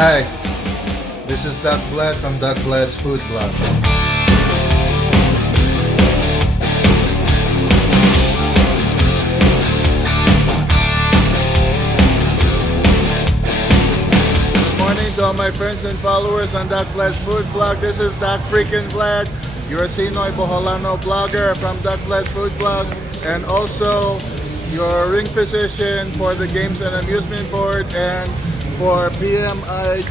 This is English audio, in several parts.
Hi, this is Doc Vlad from Doc Vlad's Food Blog. Good morning to all my friends and followers on Doc Vlad's Food Blog. This is Doc freaking Vlad, your Sinoy Boholano blogger from Doc Vlad's Food Blog, and also your ring physician for the Games and Amusement Board and for PMI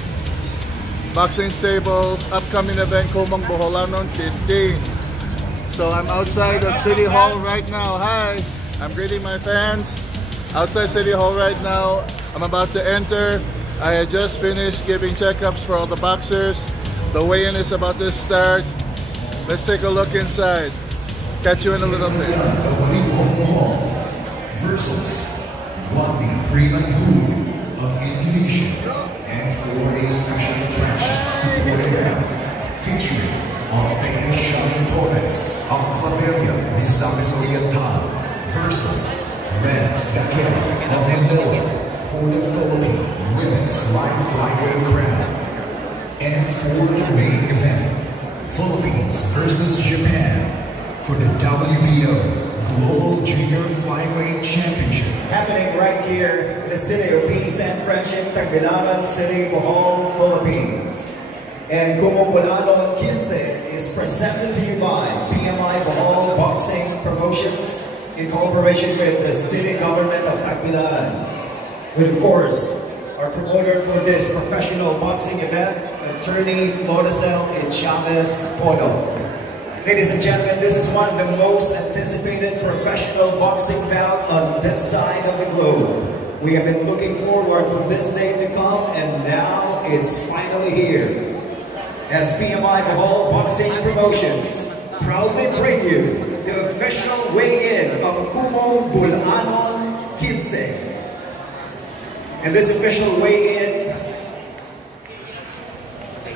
Boxing Stables upcoming event Kumong Boholano 15. So I'm outside of City Hall right now. Hi, I'm greeting my fans outside City Hall right now. I'm about to enter. I had just finished giving checkups for all the boxers. The weigh-in is about to start. Let's take a look inside. Catch you in a little bit. Versus Wati Prilanghulu of Indonesia, and for a special attraction supporting them, featuring of the Asian province of Claveria, Misamis Oriental, versus Renz Dakera of Manila for the Philippine Women's Light Flyweight crown. And for the main event, Philippines versus Japan for the WBO Global Junior Flyweight Championship. Happening right here in the city of peace and friendship, Tagbilaran City, Bohol, Philippines. And Kumong Boholano 15 is presented to you by PMI Bohol Boxing Promotions in cooperation with the city government of Tagbilaran. With, of course, our promoter for this professional boxing event, Attorney Floricel Chavez Pono. Ladies and gentlemen, this is one of the most anticipated professional boxing bout on this side of the globe. We have been looking forward for this day to come, and now it's finally here. As PMI Bohol Boxing Promotions proudly bring you the official weigh-in of Kumong Boholano 15. And this official weigh-in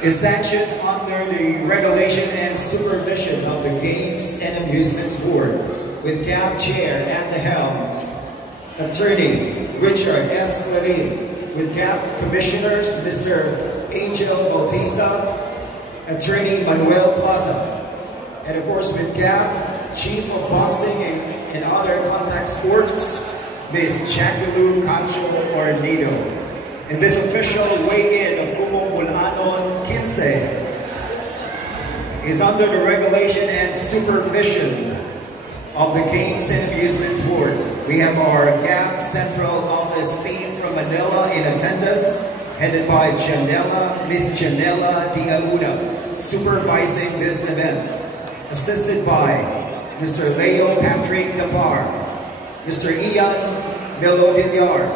is sanctioned under the regulation and supervision of the Games and Amusements Board, with GAB Chair at the helm, Attorney Richard S. Clarin, with GAB Commissioners Mr. Angel Bautista, Attorney Manuel Plaza, and of course with GAB Chief of Boxing and other contact sports, Ms. Jacqueline Cancho Ornido. And this official weigh-in of Kumong Boholano 15 is under the regulation and supervision of the Games and Amusements Board. We have our GAB Central Office team from Manila in attendance, headed by Miss Janela Dialuna, supervising this event, assisted by Mr. Leo Patrick Napar, Mr. Ian Melodinyar,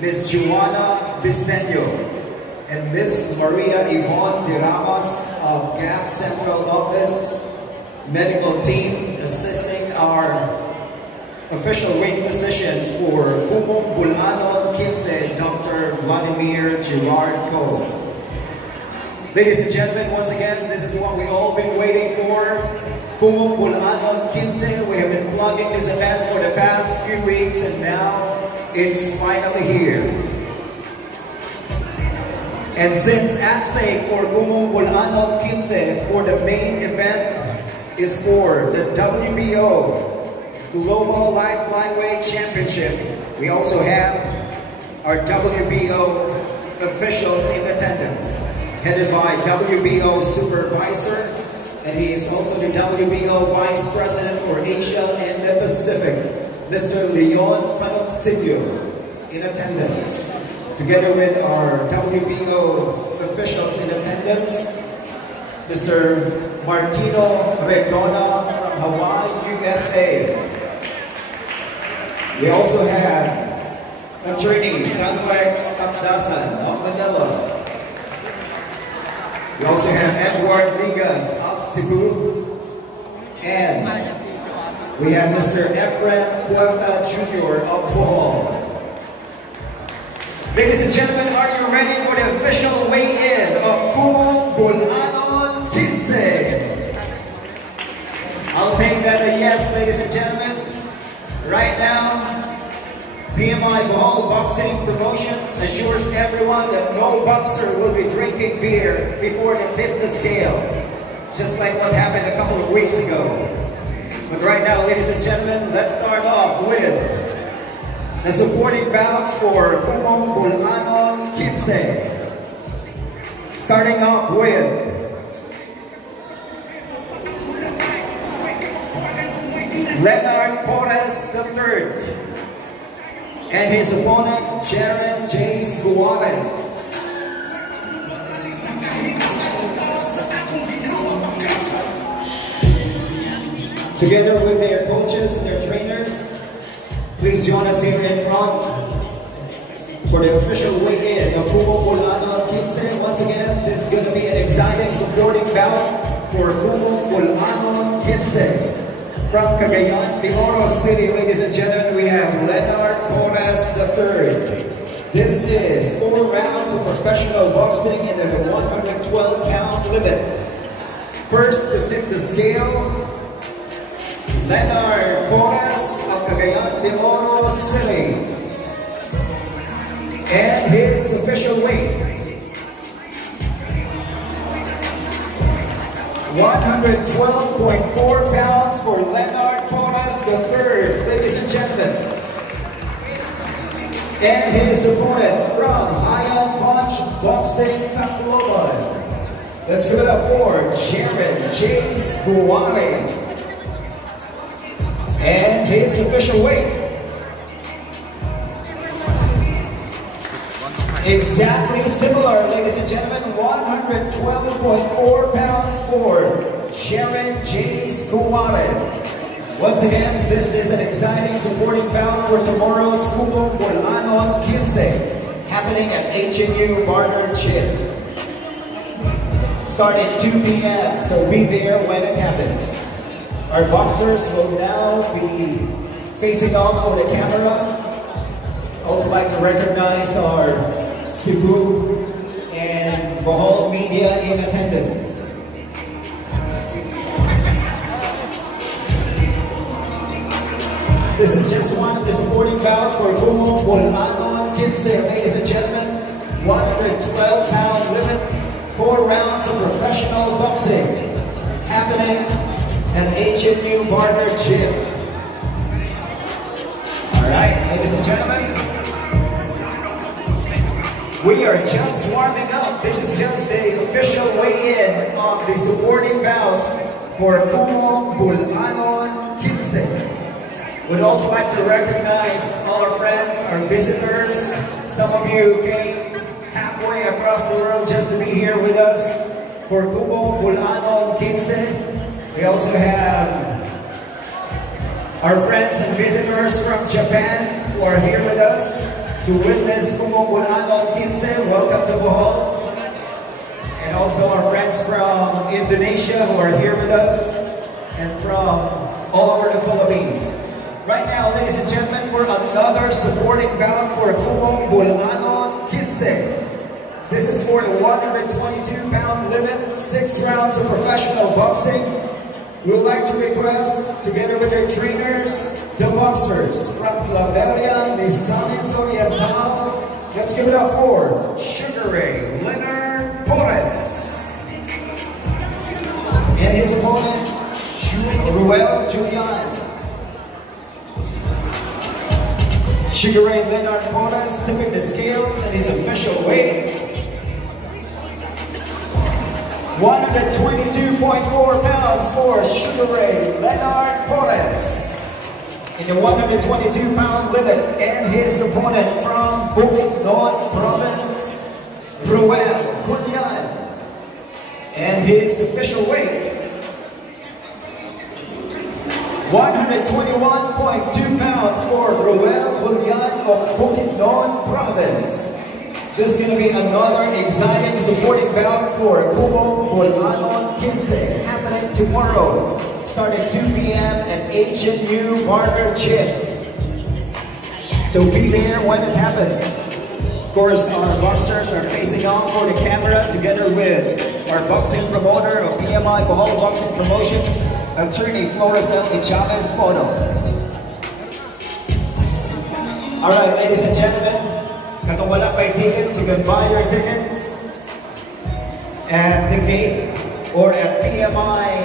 Ms. Joanna Bisenyo, and Ms. Maria Yvonne De Ramos of GAB Central Office medical team, assisting our official ring physicians for Kumong Boholano 15, Dr. Vladimir Gerard Cole. Ladies and gentlemen, once again, this is what we've all been waiting for. Kumong Boholano 15. We have been plugging this event for the past few weeks, and now it's finally here. And since at stake for Kumong Boholano 15 for the main event is for the WBO Global Light Flyweight Championship, we also have our WBO officials in attendance, headed by WBO Supervisor, and he is also the WBO Vice President for Asia and the Pacific, Mr. Leon Panoncillo, in attendance, together with our WBO officials in attendance, Mr. Martino Redona from Hawaii, USA. We also have Attorney Danwex Tapdasan of Manila. We also have Edward Ligas of Cebu, and we have Mr. Efren Puerta Jr. of Bohol. Ladies and gentlemen, are you ready for the official weigh-in of Kumong Boholano 15? I'll take that a yes, ladies and gentlemen. Right now, PMI Bohol Boxing Promotions government assures everyone that no boxer will be drinking beer before they tip the scale. Just like what happened a couple of weeks ago. But right now, ladies and gentlemen, let's start off with the supporting bouts for Kumong Bulanon 15. Starting off with Leonard Porras III and his opponent, Jaren Jace Guares. Together with their coaches and their trainers, please join us here in front for the official weigh-in of Kumong Bulanon 15. Once again, this is going to be an exciting supporting bout for Kumong Bulanon 15. From Cagayan de Oro City, ladies and gentlemen, we have Leonard Porras III. This is 4 rounds of professional boxing in the 112-pound limit. First to tip the scale, Leonard Porras of Cagayan de Oro City. And his official weight, 112.4 pounds for Leonard Porras III, ladies and gentlemen. And his opponent from Hayan Punch Boxing Tacloban. Let's give it up for Jaren Jace Guares. And his official weight, exactly similar, ladies and gentlemen, 112.4 pounds for Jaren Jace Guares. Once again, this is an exciting supporting bout for tomorrow's Kumong Bulanon 15, happening at HNU Barnard Gym. Starting 2 p.m., so be there when it happens. Our boxers will now be facing off for the camera. Also like to recognize our Cebu and Bohol media in attendance. This is just one of the supporting bouts for Kumong Bulanon 15, ladies and gentlemen. 112-pound limit, 4 rounds of professional boxing happening at HNU Barnard Gym. Alright, ladies and gentlemen, we are just warming up. This is just the official weigh-in of the supporting bouts for Kumong Bulanon 15. We'd also like to recognize all our friends, our visitors. Some of you came halfway across the world just to be here with us for Kumong Bulanon 15. We also have our friends and visitors from Japan who are here with us to witness Kumong Bulanon 15. Welcome to Bohol. And also our friends from Indonesia who are here with us and from all over the Philippines. Right now, ladies and gentlemen, for another supporting bout for Kumong Bulanon 15. This is for the 122-pound limit, 6 rounds of professional boxing. We would like to request, together with their trainers, the boxers from Claveria, Misamis Oriental. Let's give it up for Sugar Ray Leonard Porras and his opponent, Ruel Julian. Sugar Ray Leonard Porras tipping the scales and his official weight, 122.4 pounds for Sugar Ray Leonard Porras in the 122-pound limit, and his opponent from Bukidnon Province, Ruel Julian, and his official weight, 121.2 pounds for Ruel Julian of Bukidnon Province. This is going to be another exciting supporting bout for Kumong Bulanon 15, happening tomorrow, starting 2 p.m. at HNU Barnard Gym. So be there when it happens. Of course, our boxers are facing off for the camera together with our boxing promoter of PMI Bohol Boxing Promotions, attorney Floresel Chavez Photo. Alright, ladies and gentlemen, Katong wala pa'y tickets, you can buy your tickets at the gate or at PMI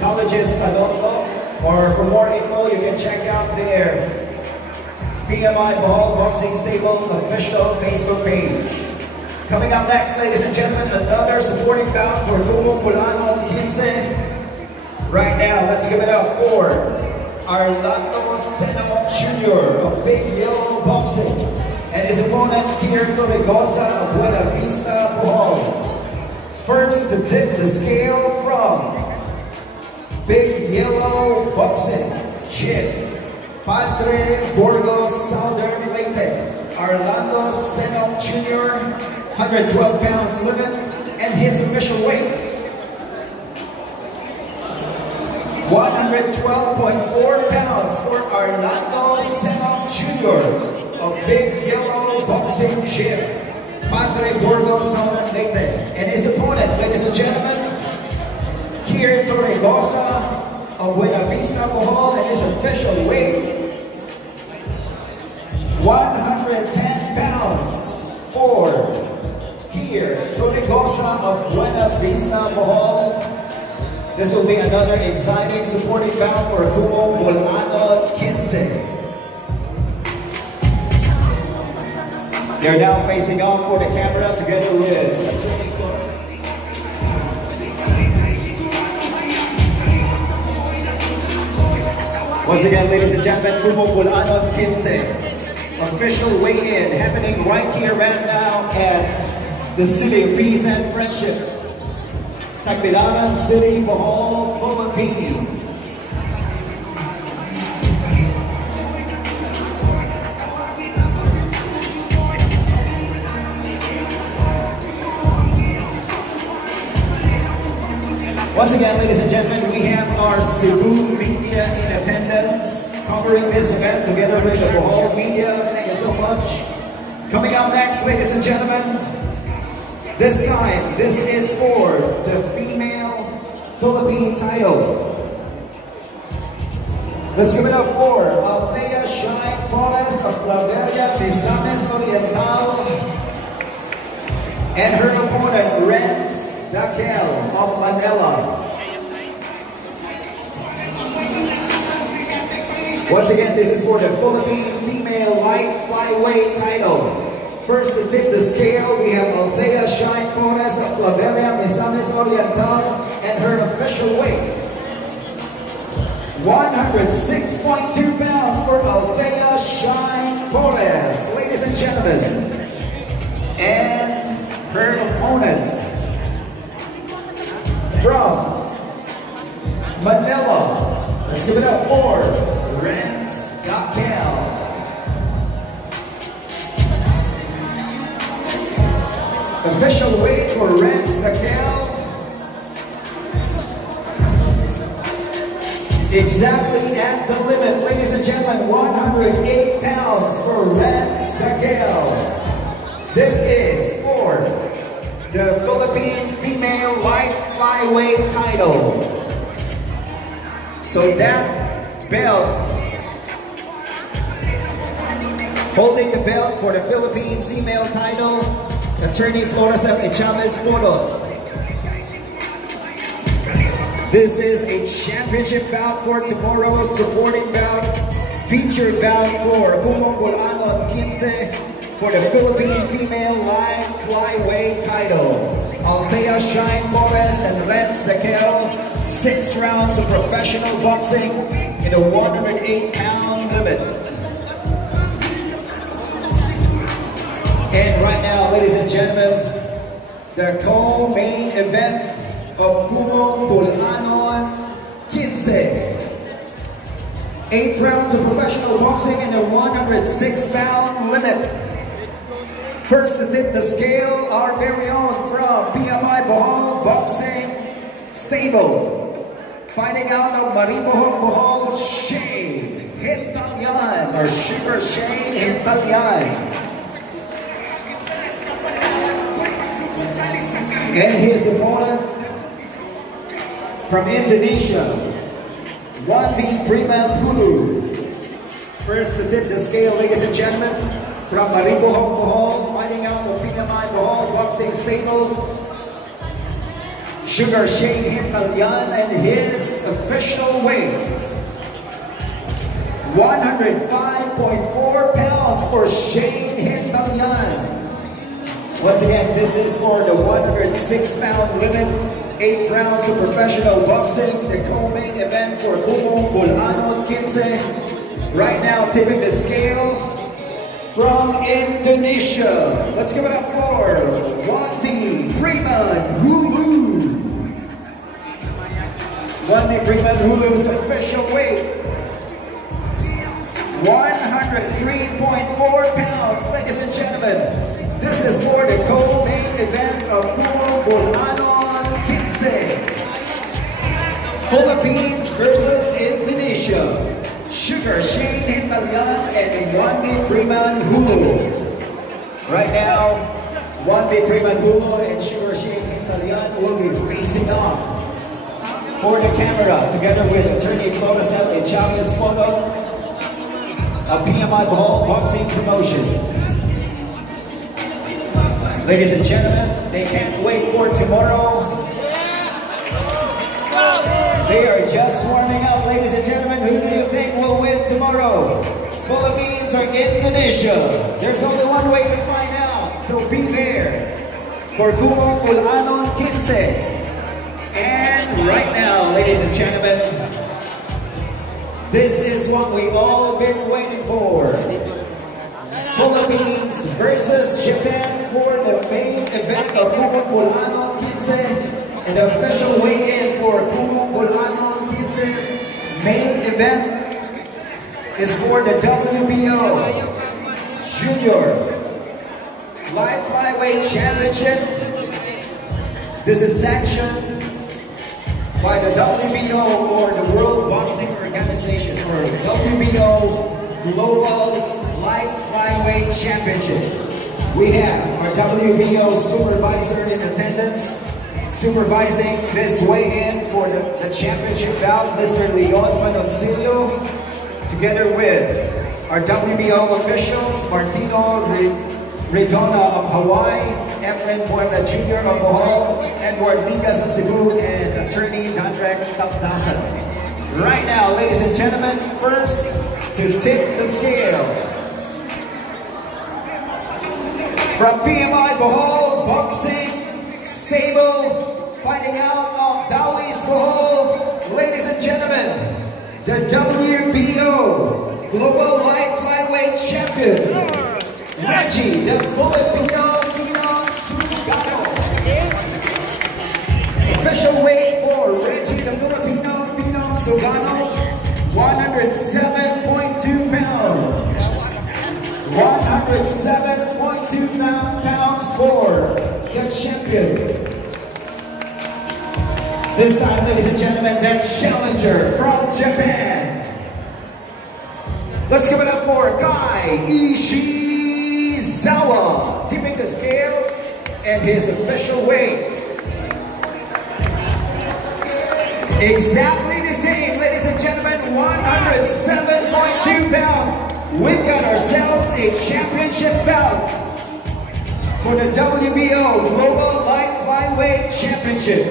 Colleges Tadongo. Or for more info, you can check out their PMI Bohol Boxing Stable official Facebook page. Coming up next, ladies and gentlemen, another supporting bout for Kumo Pulano 15. Right now, let's give it up for Arlando Seno Jr. of Big Yellow Boxing and his opponent, Kier Torregosa of Buena Vista Bohol. First to tip the scale from Big Yellow Boxing, Chip Padre Burgos Southern Leyte, Arlando Seno Jr., 112 pounds limit, and his official weight, 112.4 pounds for Arlando Seno Jr. of Big Yellow Boxing, Chip Padre Burgos Southern Leyte, and his opponent, ladies and gentlemen, Kier Torregosa of Buena Vista Bohol, and his official weight, 110 pounds for Kier Torregosa of Buena Vista Bohol. This will be another exciting supporting bout for Kumo Pulano 15. They're now facing off for the camera together with once again, ladies and gentlemen, Kumo Pulano 15. Official weigh-in happening right here, right now at the City of Peace and Friendship, Tagbilaran City, Bohol, Philippines. Once again, ladies and gentlemen, we have our Cebu media in attendance, covering this event together with the Bohol media. Thank you so much. Coming up next, ladies and gentlemen, this time, this is for the female Philippine title. Let's give it up for Althea Shine Torres of Claveria, Misamis Oriental, and her opponent, Renz Daquel of Manila. Once again, this is for the Philippine female light flyweight title. First to tip the scale, we have Althea Shine Torres of Claveria, Misamis Oriental, and her official weight, 106.2 pounds for Althea Shine Torres, ladies and gentlemen. And her opponent from Manila, let's give it up for Renz Daquel. Official weight for Renz Daquel, exactly at the limit, ladies and gentlemen, 108 pounds for Renz Daquel. This is for the Philippine female light flyweight title. So that belt, holding the belt for the Philippine female title, Attorney Floresel Echavez Moro. This is a championship bout for tomorrow's supporting bout, featured bout for Kumo Pulano 15 for the Philippine female light flyweight title. Althea Shine Torres and Renz Daquel, 6 rounds of professional boxing in a 108-pound limit. And right now, ladies and gentlemen, the co-main event of Kumo Pulano 15. 8 rounds of professional boxing in a 106-pound limit. First to tip the scale, our very own from PMI Bohol Boxing Stable. Fighting out of Maribohol Bohol, Shane Hitalian, or Sugar Shane Hitalian. And his opponent from Indonesia, Wandi Prima Pulu. First to tip the scale, ladies and gentlemen, from Maribohong, Bohol, fighting out of PMI Bohol Boxing Stable, Sugar Shane Hintalyan, and his official weight, 105.4 pounds for Shane Hintalyan. Once again, this is for the 106-pound limit, 8th rounds of professional boxing, the co-main event for Kumong Bulanon 15. Right now, tipping the scale from Indonesia. Let's give it up for Wandi Freeman Hulu. Wandi Freeman Hulu's official weight, 103.4 pounds. Ladies and gentlemen, this is for the co-main event of Kumong Bulanon 15. Philippines versus Indonesia. Sugar Shane Hintalyan and Wandi Freeman Hulu. Right now, Wandi Freeman Hulu and Sugar Shane Hintalyan will be facing off for the camera together with attorney Floricel and Chavez Photo of PMI Bohol Boxing Promotions. Ladies and gentlemen, they can't wait for tomorrow. They are just warming up, ladies and gentlemen. Who do you think will win tomorrow? Philippines or Indonesia? There's only one way to find out, so be there for Kumong Bulanon 15. And right now, ladies and gentlemen, this is what we all been waiting for. Philippines versus Japan for the main event of Kumong Bulanon 15. And the official weigh-in for Kumong Bulanon 15's main event is for the WBO Junior Light Flyweight Championship. This is sanctioned by the WBO, or the World Boxing Organization, or WBO Global Light Flyweight Championship. We have our WBO supervisor in attendance, supervising this weigh-in for the championship bout, Mr. Leon Manoncillo, together with our WBO officials, Martino Redona of Hawaii, Efren Puerta Jr. of Bohol, Edward Ligas of Cebu, and attorney Danrex Tapdasan. Right now, ladies and gentlemen, first to tip the scale, from PMI Bohol Boxing Stable, fighting out of Dawis Bohol, ladies and gentlemen, the WBO Global Light Flyweight Champion, Reggie, the Filipino Phenom Sugano. Official weight for Reggie, the Filipino Phenom Sugano, 107.2 pounds. 107.2 pounds for the champion. This time, ladies and gentlemen, the challenger from Japan. Let's give it up for Kai Ishizawa, tipping the scales, and his official weight. Exactly the same, ladies and gentlemen, 107.2 pounds. We've got ourselves a championship bout for the WBO Global Light Flyweight Championship.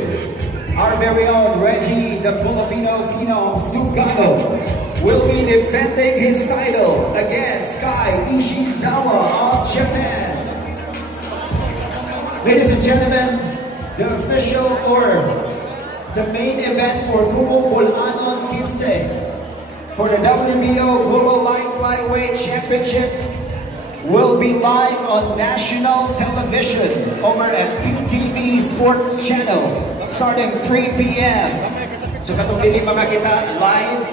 Our very own Reggie, the Filipino Phenom Sugano, will be defending his title against Kai Ishizawa of Japan. Ladies and gentlemen, the official or the main event for Kumong Bulanon 15 for the WBO Global Light Flyweight Championship will be live on national television over at PTV Sports Channel starting 3 p.m. So katong dili makakita live,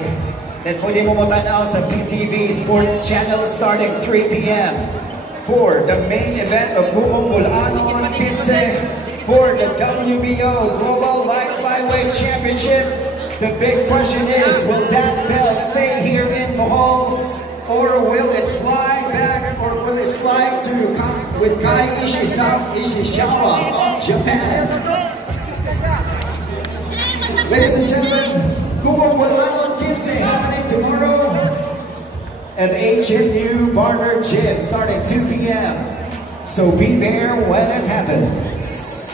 then pwede mo motanaw sa PTV Sports Channel starting 3 p.m. for the main event of Kumong Bulanon 15 for the WBO Global Light Flyweight Championship. The big question is, will that belt stay here in Bohol, or will it fly back, or will it fly to with Kai Ishizawa of Japan? Ladies and gentlemen, Kumong Bulanon 15 happening tomorrow. at HMU Barber Gym starting 2 p.m. So be there when it happens.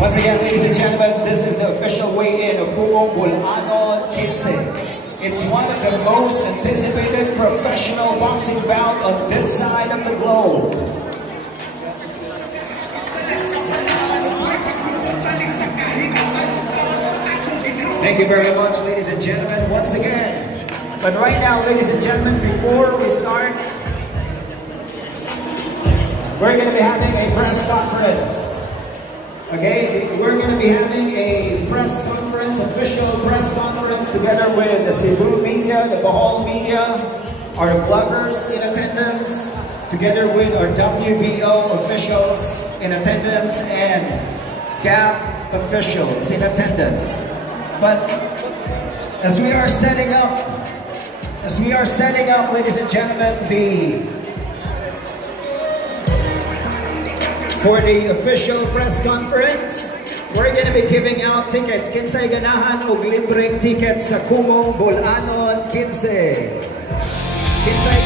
Once again, ladies and gentlemen, this is the official weigh-in of Kumo Bulanon 15. It's one of the most anticipated professional boxing bout on this side of the globe. Thank you very much, ladies and gentlemen, once again. But right now, ladies and gentlemen, before we start, we're going to be having a press conference. Okay, we're going to be having a press conference, official press conference, together with the Cebu media, the Bohol media, our vloggers in attendance, together with our WBO officials in attendance, and GAP officials in attendance. But as we are setting up, ladies and gentlemen, for the official press conference, we're going to be giving out tickets. Kinsay ganahan og libreng tickets sa Kumo Bulanon 15. Kinsay